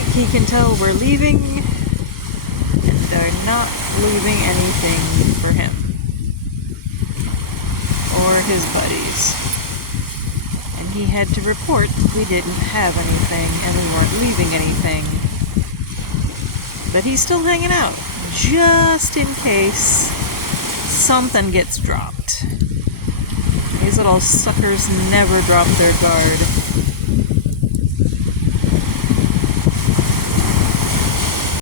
think he can tell we're leaving, and are not leaving anything for him. Or his buddies. And he had to report we didn't have anything, and we weren't leaving anything. But he's still hanging out, just in case something gets dropped. These little suckers never drop their guard.